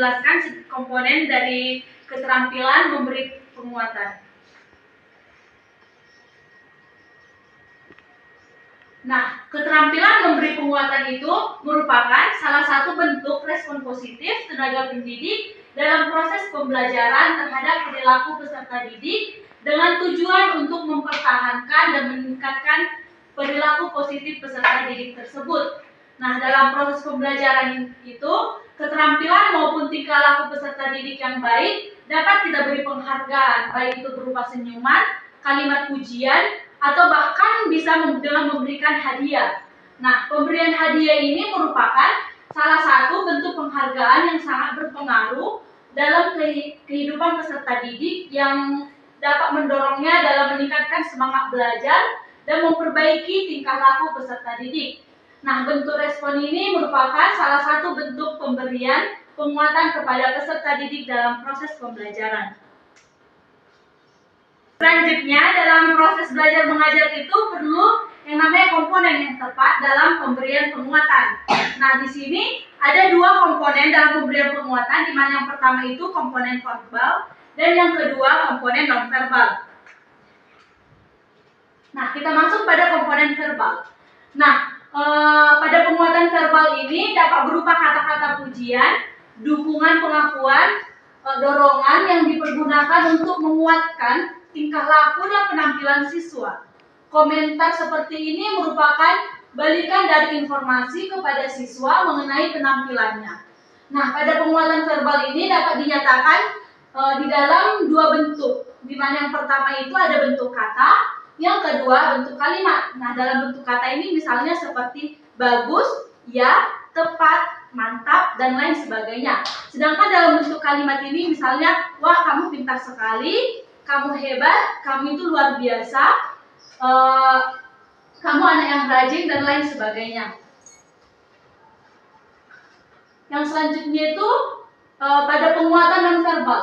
menjelaskan komponen dari keterampilan memberi penguatan. Nah, keterampilan memberi penguatan itu merupakan salah satu bentuk respon positif tenaga pendidik dalam proses pembelajaran terhadap perilaku peserta didik dengan tujuan untuk mempertahankan dan meningkatkan perilaku positif peserta didik tersebut. Nah, dalam proses pembelajaran itu, keterampilan maupun tingkah laku peserta didik yang baik dapat kita beri penghargaan, baik itu berupa senyuman, kalimat pujian, atau bahkan bisa dengan memberikan hadiah. Nah, pemberian hadiah ini merupakan salah satu bentuk penghargaan yang sangat berpengaruh dalam kehidupan peserta didik yang dapat mendorongnya dalam meningkatkan semangat belajar dan memperbaiki tingkah laku peserta didik. Nah, bentuk respon ini merupakan salah satu bentuk pemberian penguatan kepada peserta didik dalam proses pembelajaran. Selanjutnya, dalam proses belajar mengajar itu perlu yang namanya komponen yang tepat dalam pemberian penguatan. Nah, di sini ada dua komponen dalam pemberian penguatan, di mana yang pertama itu komponen verbal dan yang kedua komponen nonverbal. Nah, kita masuk pada komponen verbal. Nah, pada penguatan verbal ini dapat berupa kata-kata pujian, dukungan pengakuan, dorongan yang dipergunakan untuk menguatkan tingkah laku dan penampilan siswa. Komentar seperti ini merupakan balikan dari informasi kepada siswa mengenai penampilannya. Nah, pada penguatan verbal ini dapat dinyatakan di dalam dua bentuk, di mana yang pertama itu ada bentuk kata, yang kedua bentuk kalimat. Nah, dalam bentuk kata ini misalnya seperti bagus, ya, tepat, mantap, dan lain sebagainya. Sedangkan dalam bentuk kalimat ini misalnya, wah kamu pintar sekali, kamu hebat, kamu itu luar biasa, kamu anak yang rajin, dan lain sebagainya. Yang selanjutnya itu pada penguatan nonverbal.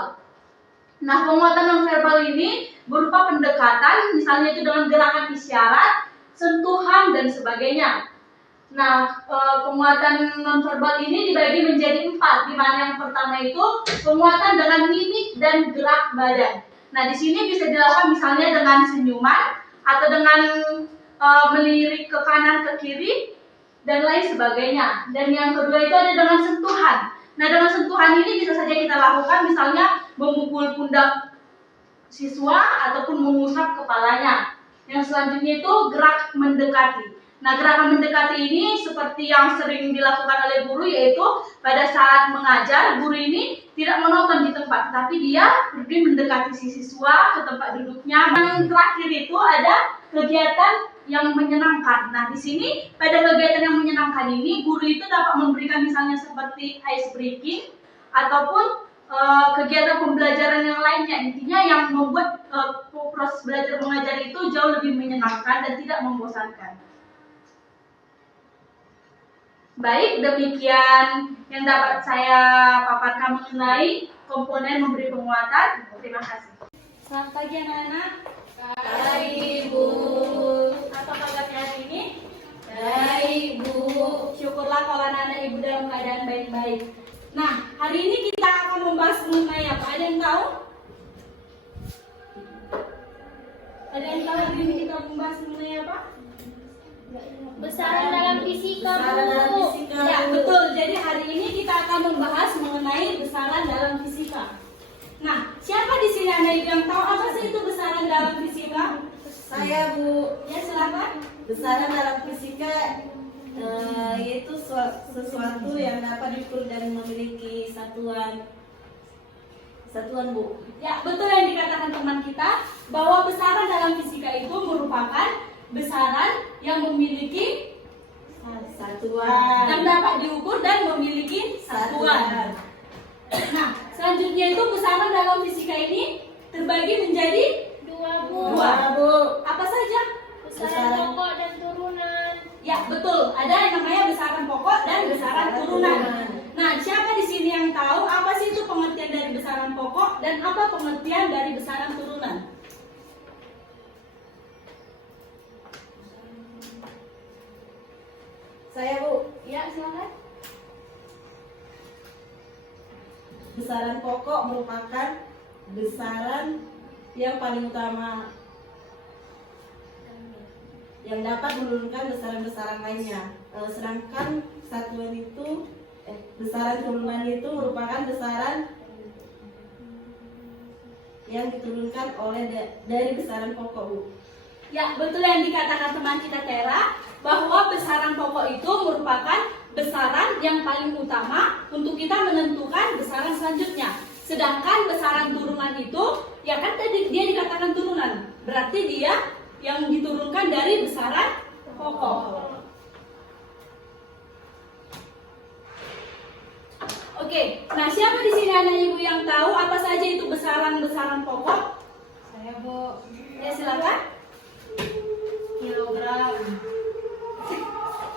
Nah, penguatan nonverbal ini berupa pendekatan, misalnya itu dengan gerakan isyarat, sentuhan, dan sebagainya. Nah, penguatan nonverbal ini dibagi menjadi 4, di mana yang pertama itu penguatan dengan mimik dan gerak badan. Nah, di sini bisa dilakukan misalnya dengan senyuman atau dengan melirik ke kanan ke kiri dan lain sebagainya. Dan yang kedua itu ada dengan sentuhan. Nah, dengan sentuhan ini bisa saja kita lakukan misalnya memukul pundak siswa ataupun mengusap kepalanya. Yang selanjutnya itu gerak mendekati. Nah, gerakan mendekati ini seperti yang sering dilakukan oleh guru, yaitu pada saat mengajar, guru ini tidak menonton di tempat, tapi dia pergi mendekati si siswa ke tempat duduknya. Yang terakhir itu ada kegiatan yang menyenangkan. Nah, di sini pada kegiatan yang menyenangkan ini, guru itu dapat memberikan misalnya seperti ice breaking ataupun kegiatan pembelajaran yang lainnya. Intinya yang membuat proses belajar mengajar itu jauh lebih menyenangkan dan tidak membosankan. Baik, demikian yang dapat saya paparkan mengenai komponen memberi penguatan. Terima kasih. Selamat pagi anak-anak. Baik, Bu. Apa kabarnya hari ini? Baik, Bu. Syukurlah kalau anak-anak ibu dalam keadaan baik-baik. Nah, hari ini kita akan membahas mengenai apa? Ada yang tahu? Ada yang tahu hari ini kita membahas mengenai apa? Besaran dalam fisika, Bu. Ya, betul. Jadi hari ini kita akan membahas mengenai besaran dalam fisika. Nah, siapa di sini anak yang tahu apa sih itu besaran dalam fisika? Saya, Bu. Ya, silakan. Besaran dalam fisika yaitu sesuatu yang dapat diukur dan memiliki satuan, Bu. Ya, betul yang dikatakan teman kita, bahwa besaran dalam fisika itu merupakan besaran yang memiliki satuan yang dapat diukur dan memiliki satuan. Nah, selanjutnya itu besaran dalam fisika ini terbagi menjadi Dua, Bu. Bu. apa saja? Besaran pokok dan turunan. Ya, betul. Ada yang namanya besaran pokok dan besaran turunan. Nah, siapa di sini yang tahu apa sih itu pengertian dari besaran pokok dan apa pengertian dari besaran turunan? Saya, Bu. Ya, silakan. besaran pokok merupakan besaran yang paling utama yang dapat menurunkan besaran-besaran lainnya. Sedangkan satuan itu besaran turunan itu merupakan besaran yang diturunkan dari besaran pokok, Bu. Ya, betul yang dikatakan teman kita Tera, bahwa besaran pokok itu merupakan besaran yang paling utama untuk kita menentukan besaran selanjutnya. Sedangkan besaran turunan itu, ya kan tadi dia dikatakan turunan, berarti dia yang diturunkan dari besaran pokok. Oke, nah siapa di sini anak ibu yang tahu apa saja itu besaran-besaran pokok? Saya, Bu. Ya silakan. Kilogram.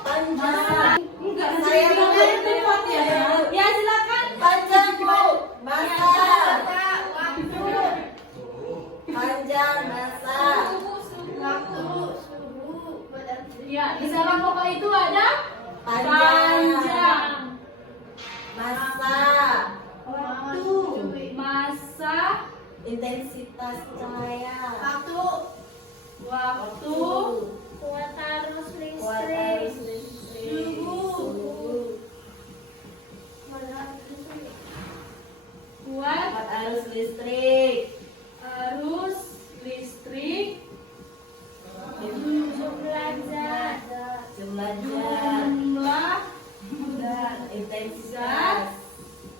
Panjang. Enggak, Saya nanti mau itu tempat ya. Ya silakan. Panjang, Bu. Masa. Waktu. Panjang masa. Waktu. Suhu. Ya, besaran pokok itu ada Panjang. Masa. Waktu. masa, Intensitas cahaya. Waktu. waktu, Kuat arus Kuat arus listrik. listrik. Suhu. kuat Kuat arus listrik. arus listrik, Jumlah zat. Jumlah zat. jumlah Intensitas.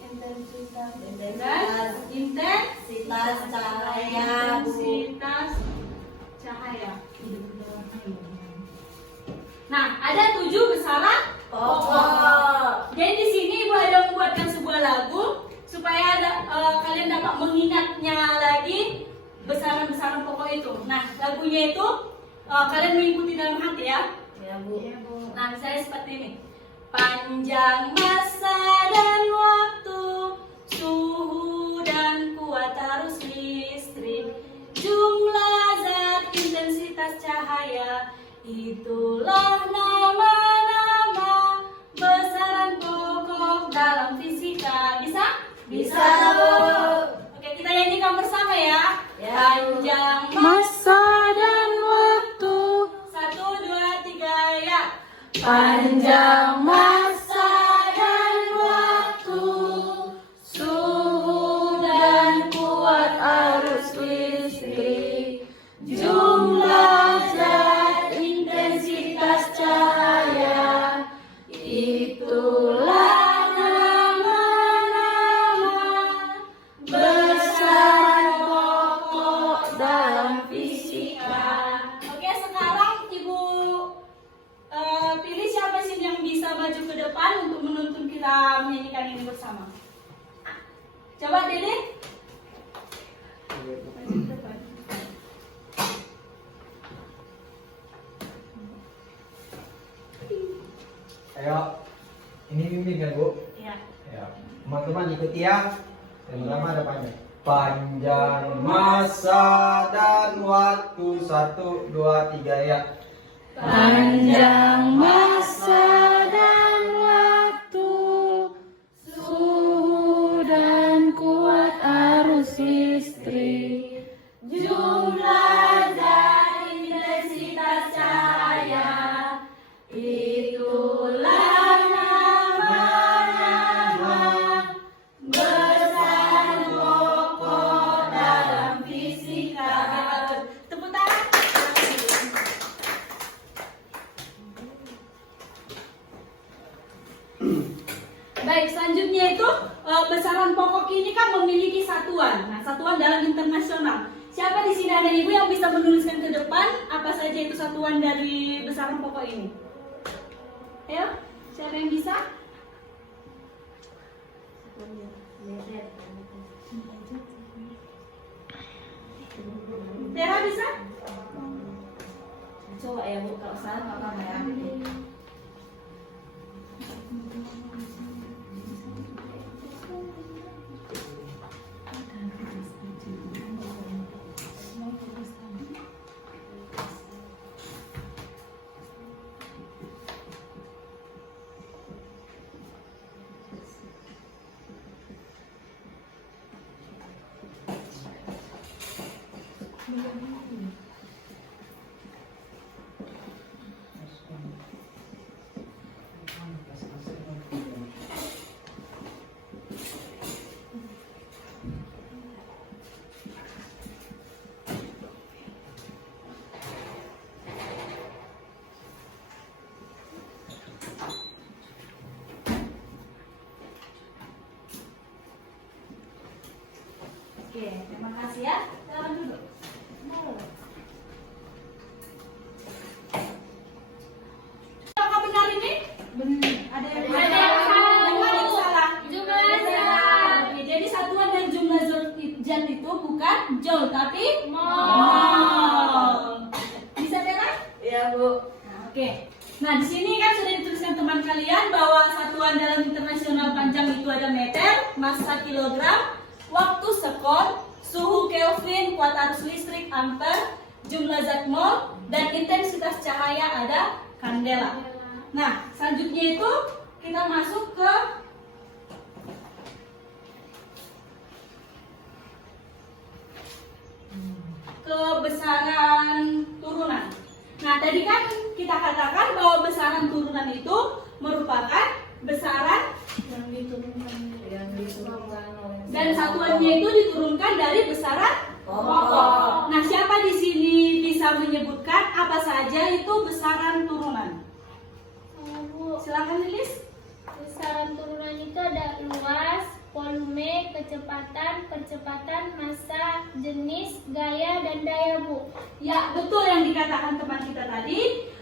Intensitas. Intensitas. intensitas Cahaya, Bu. cahaya. Nah, ada 7 besaran Pokok. Jadi di sini Ibu ada membuatkan sebuah lagu supaya kalian dapat mengingatnya lagi besaran-besaran pokok itu. Nah, lagunya itu kalian mengikuti dalam hati ya. Ya, Bu. Nah, misalnya seperti ini. Panjang masa dan waktu, suhu dan kuat arus listrik, jumlah zat, intensitas cahaya, itulah nama-nama besaran pokok dalam fisika. Bisa? Bisa, Bu. Oke, kita nyanyikan bersama ya. Ya. Panjang masa dan waktu. 1, 2, 3 ya. Panjang masa dan waktu, suhu dan kuat arus listrik, jumlah zat, intensitas cahaya, itulah nama-nama besaran pokok dalam fisika. Oke, sekarang Ibu pilih siapa sih yang bisa maju ke depan untuk menuntun kita menyanyikan ini bersama. Coba Dede. Maju ke depan. Ayo, ini bimbing kan, Bu? Ya. Ya, teman-teman ikuti ya. Yang pertama ada panjang. Panjang masa dan waktu 1, 2, 3 ya. Panjang masa dan waktu, suhu dan kuat arus listrik, jumlah zat, intensitas cahaya, itulah nama-nama besaran pokok dalam fisika. Tepuk tangan. Baik, selanjutnya itu besaran pokok ini kan memiliki satuan. Nah, satuan dalam internasional. Siapa di sini ada ibu yang bisa menuliskan ke depan apa saja itu satuan dari besaran pokok ini? Ayo, siapa yang bisa? Tera bisa? Coba ya, Bu. Kalau salah nggak apa-apa ya. Oke, terima kasih ya. Silakan duduk. Apakah benar ini? Benar. Ada yang Ada yang salah. Yang mana yang salah? Jumlah zat. Oke, jadi satuan dari jumlah zat itu bukan joule tapi Mol. Bisa beres? Iya, Bu. Nah, oke. Nah, di sini kan sudah dituliskan teman kalian bahwa satuan dalam internasional panjang itu ada meter, massa kilogram, waktu sekon, suhu Kelvin, kuat arus listrik ampere, jumlah zat mol, dan intensitas cahaya ada kandela. Nah, selanjutnya itu kita masuk ke besaran turunan. Nah, tadi kan kita katakan bahwa besaran turunan itu merupakan besaran Yang diturunkan dan satuannya itu diturunkan dari besaran pokok. Nah, siapa di sini bisa menyebutkan apa saja itu besaran turunan? Bu, Silakan Lilis. besaran turunan itu ada luas, volume, kecepatan, percepatan, massa, jenis, gaya, dan daya, Bu. Ya, betul yang dikatakan teman kita tadi.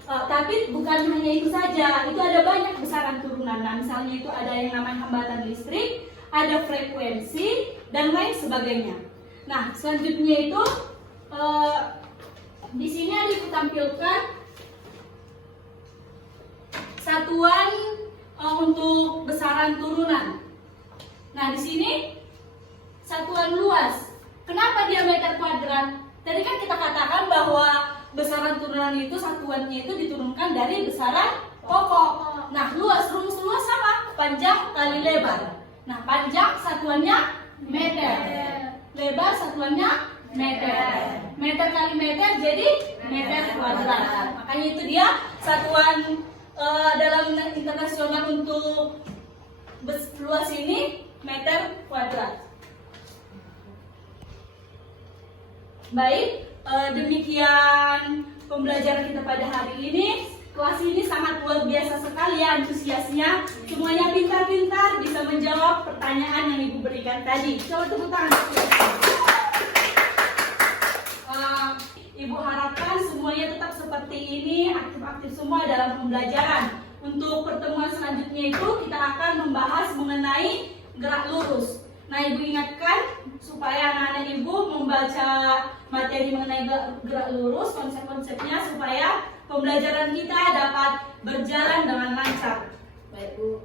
Tapi bukan hanya itu saja, itu ada banyak besaran turunan. Nah, misalnya itu ada yang namanya hambatan listrik, ada frekuensi, dan lain sebagainya. Nah, selanjutnya itu di sini ada ditampilkan satuan untuk besaran turunan. Nah, di sini satuan luas. Kenapa diameter kuadrat? Tadi kan kita katakan bahwa besaran turunan itu satuannya itu diturunkan dari besaran pokok. Nah, rumus luas sama panjang kali lebar. Nah, panjang satuannya meter. Lebar satuannya meter. Meter kali meter jadi meter kuadrat. Makanya itu dia satuan dalam internasional untuk luas ini meter kuadrat. Baik, demikian pembelajaran kita pada hari ini. Kelas ini sangat luar biasa sekali ya antusiasnya. Semuanya pintar-pintar bisa menjawab pertanyaan yang Ibu berikan tadi. Coba tepuk tangan. Ibu harapkan semuanya tetap seperti ini, aktif-aktif semua dalam pembelajaran. Untuk pertemuan selanjutnya itu kita akan membahas mengenai gerak lurus. Nah, Ibu ingatkan supaya anak-anak Ibu membaca materi mengenai gerak lurus, konsep-konsepnya supaya pembelajaran kita dapat berjalan dengan lancar. Baik, Bu.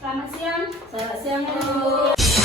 Selamat siang. Selamat siang, Bu.